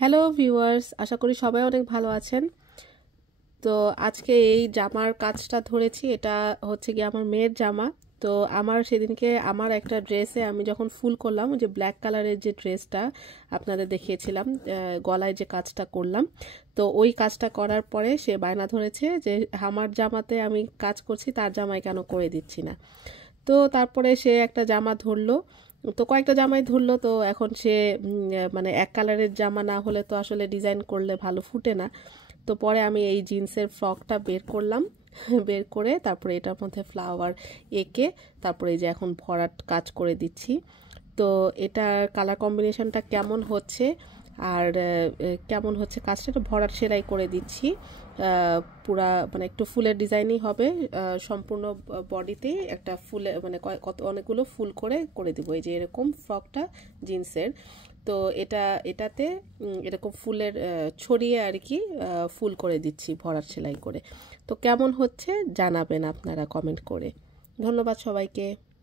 Hello viewers, আশা করি সবাই অনেক ভালো আছেন। তো আজকে এই জামার কাজটা ধরেছি। এটা হচ্ছে গিয়ে আমার মেয়ের জামা। তো আমার সেদিনকে আমার একটা ড্রেসে আমি যখন ফুল করলাম, ওই যে ব্ল্যাক কালারের যে ড্রেসটা আপনাদের দেখিয়েছিলাম, গলায় যে কাজটা করলাম, তো ওই কাজটা করার পরে সে বায়না ধরেছে যে আমার জামাতে আমি কাজ করছি, তার জামায় কেন করে দিচ্ছি না। তো তারপরে সে একটা জামা ধরলো, তো কয়েকটা জামাই ধরলো। তো এখন সে মানে এক কালারের জামা না হলে তো আসলে ডিজাইন করলে ভালো ফুটে না। তো পরে আমি এই জিন্সের ফ্রকটা বের করলাম, বের করে তারপরে এটার মধ্যে ফ্লাওয়ার এঁকে তারপরে এই যে এখন ভরাট কাজ করে দিচ্ছি। তো এটার কালার কম্বিনেশনটা কেমন হচ্ছে আর কেমন হচ্ছে কাজটা, এটা ভরাট সেলাই করে দিচ্ছি। পুরা মানে একটু ফুলের ডিজাইনই হবে, সম্পূর্ণ বডিতে একটা ফুলে মানে কত অনেকগুলো ফুল করে করে দিব, এই যে এরকম ফ্রকটা জিন্সের। তো এটাতে এরকম ফুলের ছড়িয়ে আর কি ফুল করে দিচ্ছি ভরাট সেলাই করে। তো কেমন হচ্ছে জানাবেন আপনারা কমেন্ট করে। ধন্যবাদ সবাইকে।